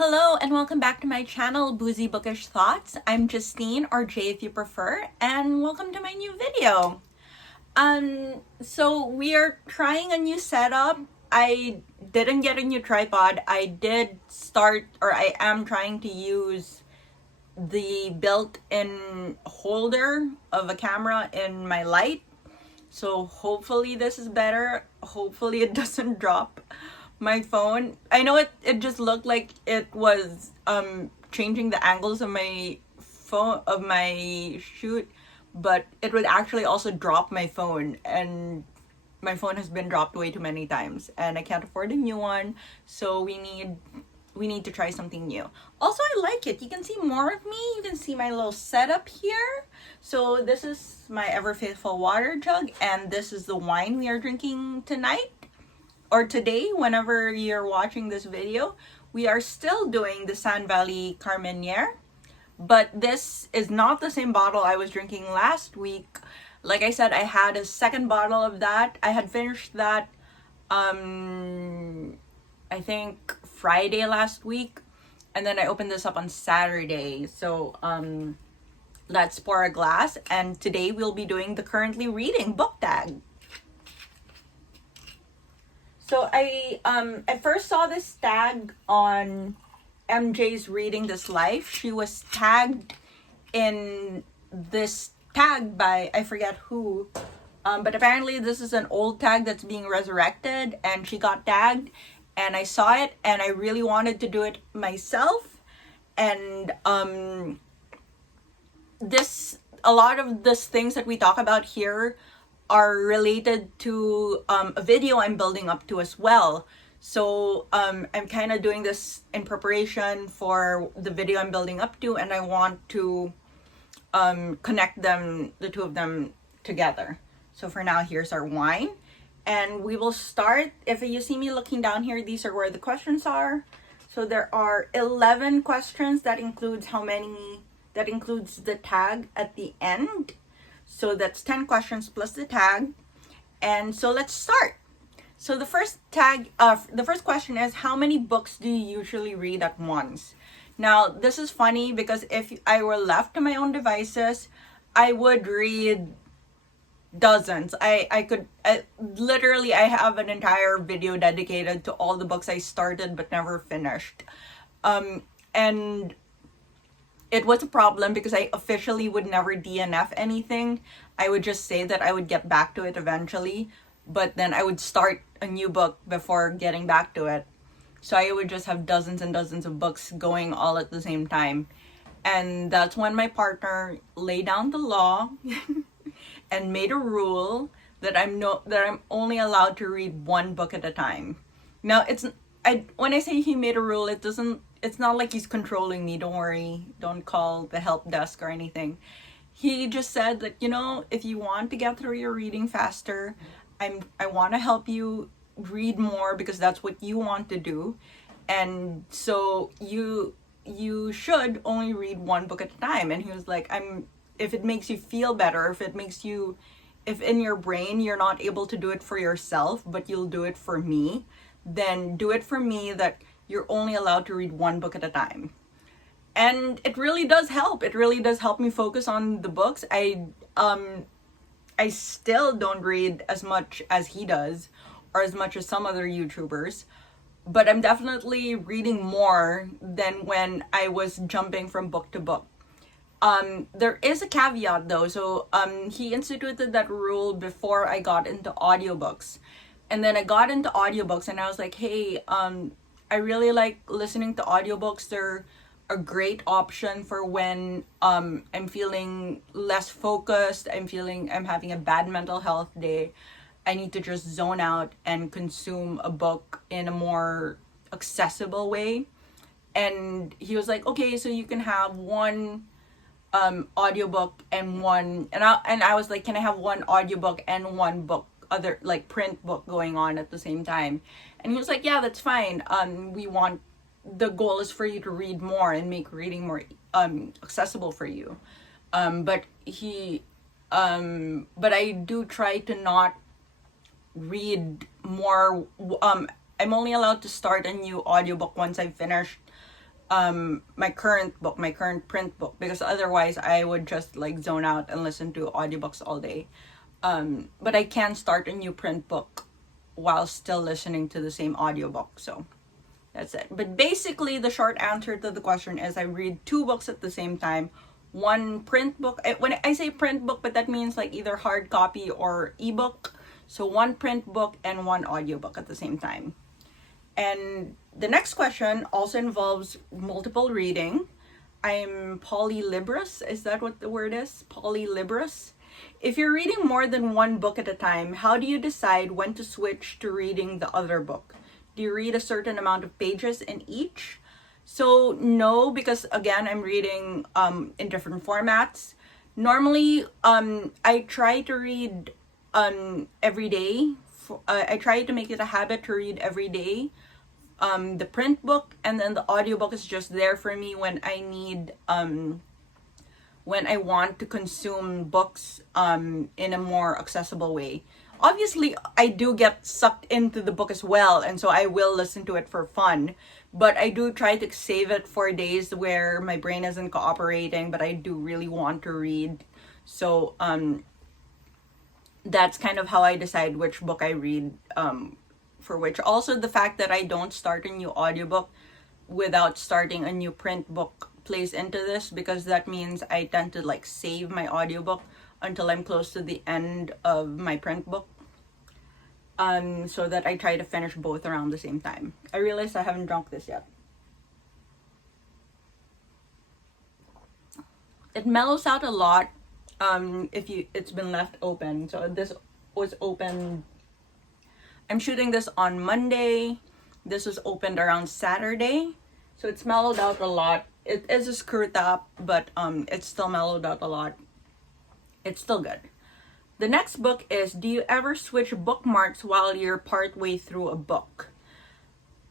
Hello and welcome back to my channel, Boozy Bookish Thoughts. I'm Justine, or Jay if you prefer, and welcome to my new video. So we are trying a new setup. I didn't get a new tripod. I am trying to use the built-in holder of a camera in my light. So hopefully this is better. Hopefully it doesn't drop my phone. I know it just looked like it was changing the angles of my phone of my shoot, but it would actually also drop my phone, and my phone has been dropped way too many times and I can't afford a new one, so we need to try something new. Also, I like it. You can see more of me. You can see my little setup here. So this is my ever faithful water jug, and this is the wine we are drinking tonight, or today, whenever you're watching this video. We are still doing the San Valley Carmenere, but this is not the same bottle I was drinking last week. Like I said, I had a second bottle of that. I had finished that I think Friday last week, and then I opened this up on Saturday. So let's pour a glass, and today we'll be doing the currently reading Booktag. So I first saw this tag on MJ's Reading This Life. She was tagged in this tag by, I forget who, but apparently this is an old tag that's being resurrected, and she got tagged, and I saw it, and I really wanted to do it myself. And a lot of these things that we talk about here are related to a video I'm building up to as well. So I'm kind of doing this in preparation for the video I'm building up to, and I want to connect the two of them together. So for now, here's our wine, and we will start. If you see me looking down here, these are where the questions are. So there are 11 questions. That includes the tag at the end. So that's 10 questions plus the tag. And so let's start. So the first question is, how many books do you usually read at once? Now, this is funny because if I were left to my own devices, I would read dozens. I have an entire video dedicated to all the books I started but never finished. And it was a problem because I officially would never DNF anything. I would just say that I would get back to it eventually, but then I would start a new book before getting back to it. So I would just have dozens and dozens of books going all at the same time. And that's when my partner laid down the law and made a rule that I'm only allowed to read one book at a time. Now, when I say he made a rule, it's not like he's controlling me. Don't worry. Don't call the help desk or anything. He just said that, if you want to get through your reading faster, I want to help you read more because that's what you want to do. And so you should only read one book at a time. And he was like, if it makes you feel better, if in your brain you're not able to do it for yourself, but you'll do it for me, then do it for me that you're only allowed to read one book at a time. And it really does help. It really does help me focus on the books. I still don't read as much as he does, or as much as some other YouTubers, but I'm definitely reading more than when I was jumping from book to book. There is a caveat though. So he instituted that rule before I got into audiobooks. And then I got into audiobooks and I was like, hey, I really like listening to audiobooks. They're a great option for when I'm feeling less focused, I'm having a bad mental health day. I need to just zone out and consume a book in a more accessible way. And he was like, okay, so you can have one audiobook and I was like, can I have one audiobook and one book, other like print book going on at the same time? And he was like, yeah, that's fine. The goal is for you to read more and make reading more accessible for you. But I do try to not read more. I'm only allowed to start a new audiobook once I've finished my current print book, because otherwise I would just like zone out and listen to audiobooks all day. But I can start a new print book while still listening to the same audiobook. So that's it. But basically, the short answer to the question is I read 2 books at the same time. One print book, when I say print book, but that means like either hard copy or ebook. So one print book and one audiobook at the same time. And the next question also involves multiple reading. I'm polylibrous. Is that what the word is? Polylibrous. If you're reading more than one book at a time, how do you decide when to switch to reading the other book? Do you read a certain amount of pages in each? So no, because again, I'm reading in different formats. Normally, I try to read every day. I try to make it a habit to read every day. The print book, and then the audiobook is just there for me when I need when I want to consume books in a more accessible way. Obviously, I do get sucked into the book as well, and so I will listen to it for fun. But I do try to save it for days where my brain isn't cooperating, but I do really want to read. So that's kind of how I decide which book I read for which. Also, the fact that I don't start a new audiobook without starting a new print book plays into this, because that means I tend to like save my audiobook until I'm close to the end of my print book, so that I try to finish both around the same time. I realize I haven't drunk this yet. It mellows out a lot if it's been left open. So this was opened, I'm shooting this on Monday. This was opened around Saturday, so it's mellowed out a lot. It is a screw top, but it's still mellowed out a lot. It's still good. The next book is, do you ever switch bookmarks while you're partway through a book?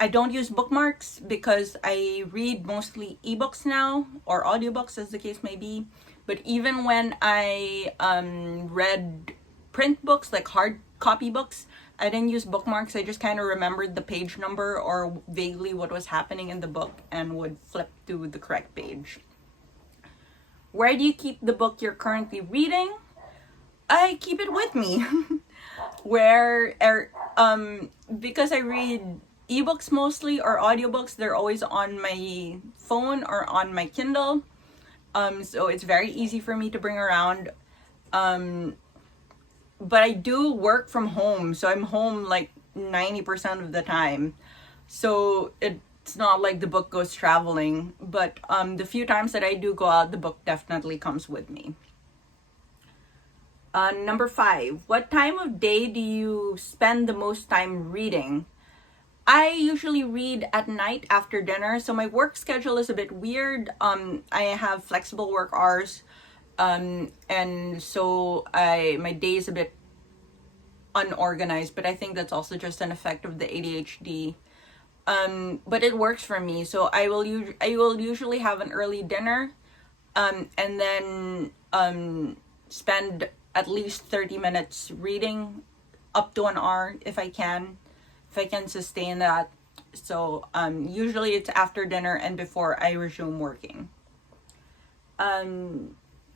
I don't use bookmarks because I read mostly ebooks now, or audiobooks as the case may be. But even when I read print books, like hard copy books, I didn't use bookmarks. I just kind of remembered the page number or vaguely what was happening in the book and would flip to the correct page. Where do you keep the book you're currently reading? I keep it with me. Because I read ebooks mostly or audiobooks, they're always on my phone or on my Kindle. So it's very easy for me to bring around. But I do work from home, so I'm home like 90% of the time. So it's not like the book goes traveling, but the few times that I do go out, the book definitely comes with me. Number 5, what time of day do you spend the most time reading? I usually read at night after dinner, so my work schedule is a bit weird. I have flexible work hours. And so my day is a bit unorganized, but I think that's also just an effect of the ADHD. But it works for me. So I will usually have an early dinner, and then spend at least 30 minutes reading, up to an hour if I can sustain that. So usually it's after dinner and before I resume working.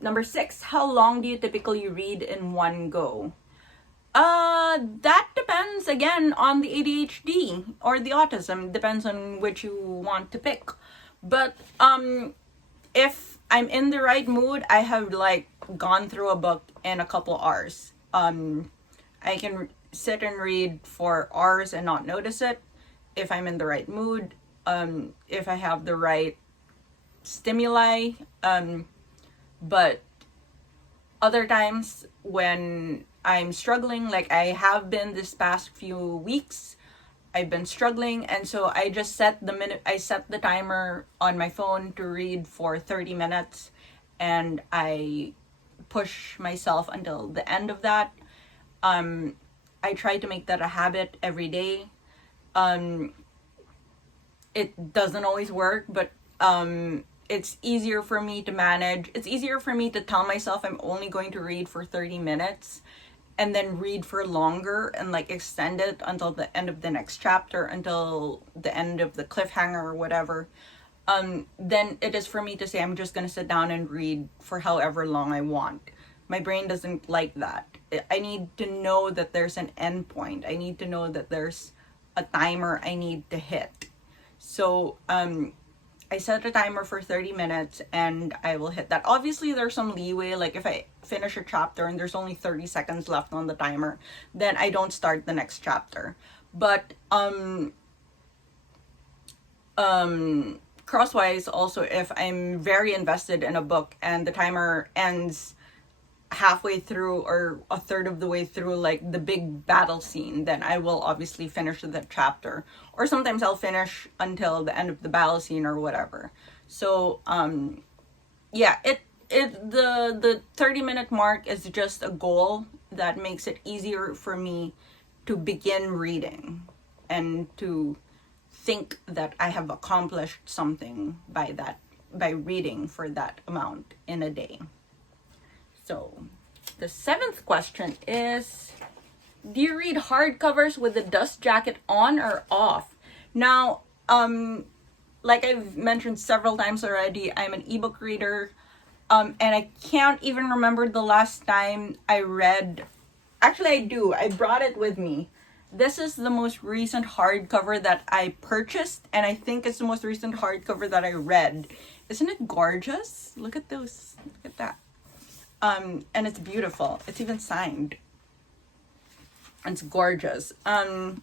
Number 6, how long do you typically read in one go? That depends again on the ADHD or the autism. Depends on which you want to pick. But if I'm in the right mood, I have like gone through a book in a couple hours. I can sit and read for hours and not notice it if I'm in the right mood. If I have the right stimuli. But other times when I'm struggling, like I have been this past few weeks, I've been struggling, and so I just set the timer on my phone to read for 30 minutes, and I push myself until the end of that. I try to make that a habit every day. It doesn't always work, but it's easier for me to manage. It's easier for me to tell myself I'm only going to read for 30 minutes and then read for longer and like extend it until the end of the next chapter, until the end of the cliffhanger or whatever. than it is for me to say I'm just gonna sit down and read for however long I want. My brain doesn't like that. I need to know that there's an end point. I need to know that there's a timer I need to hit. So I set a timer for 30 minutes and I will hit that. Obviously, there's some leeway. Like if I finish a chapter and there's only 30 seconds left on the timer, then I don't start the next chapter. But crosswise, also, if I'm very invested in a book and the timer ends halfway through or a third of the way through, like the big battle scene, then I will obviously finish the chapter. Or sometimes I'll finish until the end of the battle scene or whatever. So yeah, the 30-minute mark is just a goal that makes it easier for me to begin reading and to think that I have accomplished something by reading for that amount in a day. So the 7th question is, do you read hardcovers with the dust jacket on or off? Now, like I've mentioned several times already, I'm an ebook reader, and I can't even remember the last time I read. Actually, I do. I brought it with me. This is the most recent hardcover that I purchased, and I think it's the most recent hardcover that I read. Isn't it gorgeous? Look at those. Look at that. And it's beautiful. It's even signed. It's gorgeous. I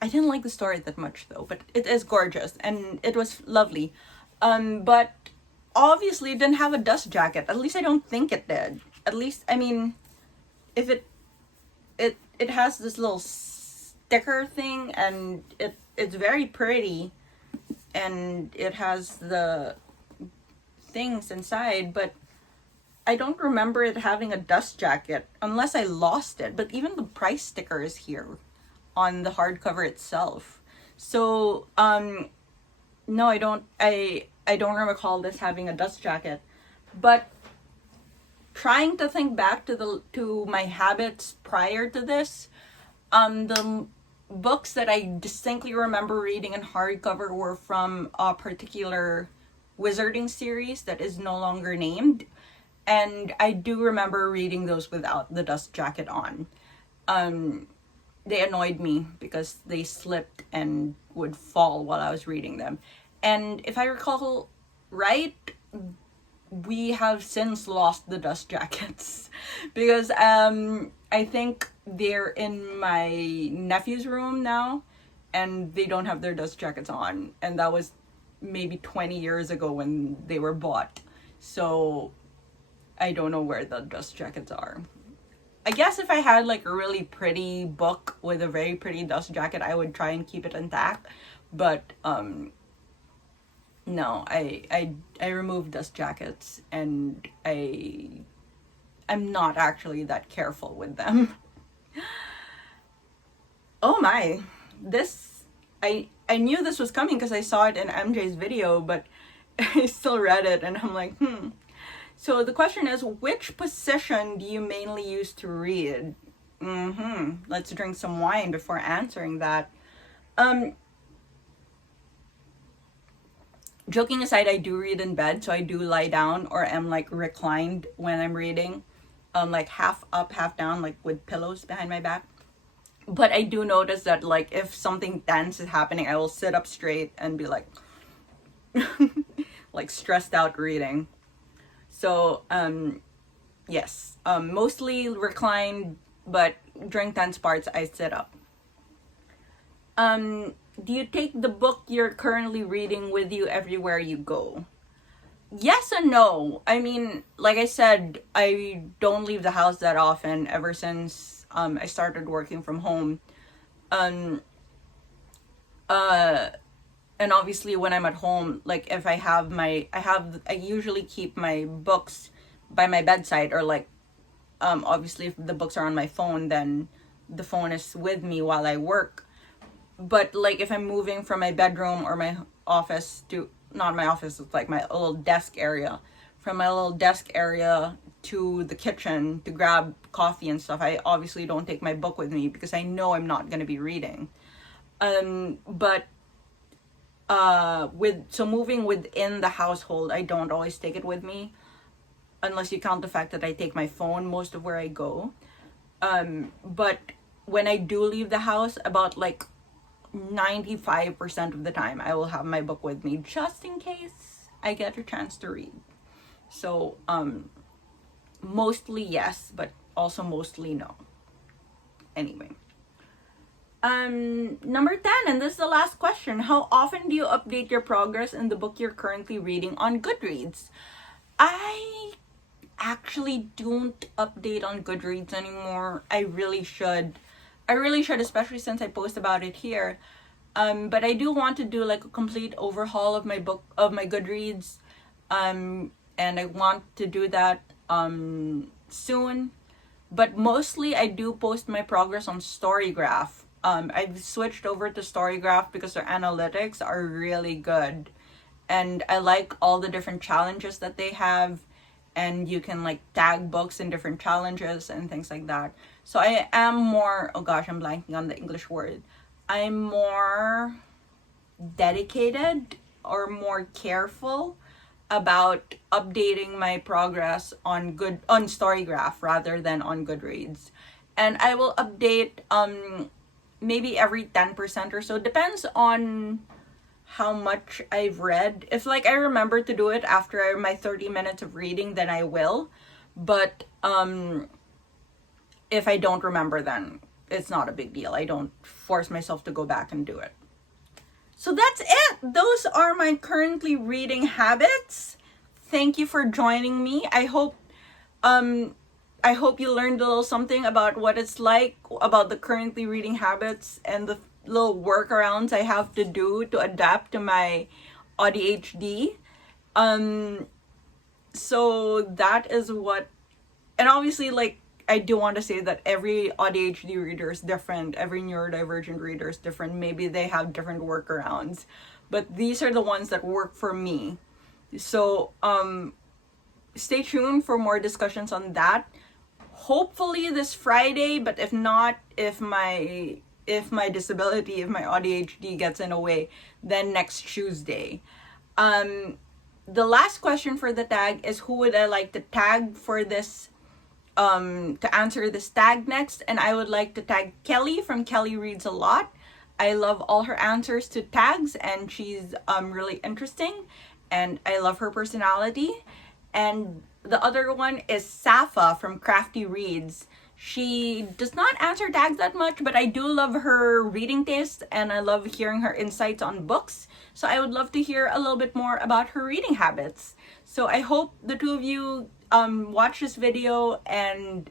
didn't like the story that much though, but it is gorgeous and it was lovely. But obviously it didn't have a dust jacket. At least I don't think it did. At least, I mean, if it has this little sticker thing and it's very pretty and it has the things inside, but I don't remember it having a dust jacket unless I lost it. But even the price sticker is here on the hardcover itself. So no, I don't recall this having a dust jacket. But trying to think back to my habits prior to this, the books that I distinctly remember reading in hardcover were from a particular wizarding series that is no longer named. And I do remember reading those without the dust jacket on. They annoyed me because they slipped and would fall while I was reading them. And if I recall right, we have since lost the dust jackets because I think they're in my nephew's room now and they don't have their dust jackets on. And that was maybe 20 years ago when they were bought. So I don't know where the dust jackets are. I guess if I had like a really pretty book with a very pretty dust jacket, I would try and keep it intact. But no, I removed dust jackets and I'm not actually that careful with them. Oh my, this I knew this was coming because I saw it in MJ's video, but I still read it and I'm like, So the question is, which position do you mainly use to read? Let's drink some wine before answering that. Joking aside, I do read in bed, so I do lie down or am like reclined when I'm reading. Like half up, half down, like with pillows behind my back. But I do notice that like if something tense is happening, I will sit up straight and be like, like stressed out reading. So, yes, mostly reclined, but during tense parts, I sit up. Do you take the book you're currently reading with you everywhere you go? Yes and no. I mean, like I said, I don't leave the house that often ever since I started working from home. And obviously when I'm at home, like if I usually keep my books by my bedside, or like, obviously if the books are on my phone, then the phone is with me while I work. But like if I'm moving from my bedroom or my office to, not my office, it's like my little desk area, from my little desk area to the kitchen to grab coffee and stuff, I obviously don't take my book with me because I know I'm not going to be reading. But moving within the household, I don't always take it with me, unless you count the fact that I take my phone most of where I go. But when I do leave the house, about like 95% of the time, I will have my book with me just in case I get a chance to read. So mostly yes, but also mostly no. Anyway. Number 10, and this is the last question. How often do you update your progress in the book you're currently reading on Goodreads? I actually don't update on Goodreads anymore. I really should, especially since I post about it here. But I do want to do like a complete overhaul of my Goodreads. And I want to do that soon. But mostly I do post my progress on Storygraph. I've switched over to Storygraph because their analytics are really good. And I like all the different challenges that they have. And you can like tag books in different challenges and things like that. So I am more, oh gosh, I'm blanking on the English word. I'm more dedicated or more careful about updating my progress on Storygraph rather than on Goodreads. And I will update maybe every 10% or so. Depends on how much I've read. If like I remember to do it after my 30 minutes of reading, then I will. But if I don't remember, then it's not a big deal. I don't force myself to go back and do it. So that's it. Those are my currently reading habits. Thank you for joining me. I hope you learned a little something about what it's like, about the currently reading habits and the little workarounds I have to do to adapt to my ADHD. So that is what, and obviously like I do want to say that every ADHD reader is different, every neurodivergent reader is different. Maybe they have different workarounds, but these are the ones that work for me. So stay tuned for more discussions on that. Hopefully this Friday, but if not, if my disability, if my ADHD gets in the way, then next Tuesday. The last question for the tag is, who would I like to tag for this, to answer this tag next? And I would like to tag Kelli from Kelli Reads a Lot. I love all her answers to tags, and she's really interesting, and I love her personality. And the other one is Safa from Crafty Reads. She does not answer tags that much, but I do love her reading taste, and I love hearing her insights on books. So I would love to hear a little bit more about her reading habits. So I hope the two of you watch this video and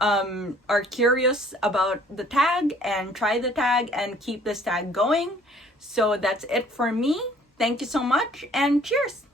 are curious about the tag and try the tag and keep this tag going. So that's it for me. Thank you so much, and cheers!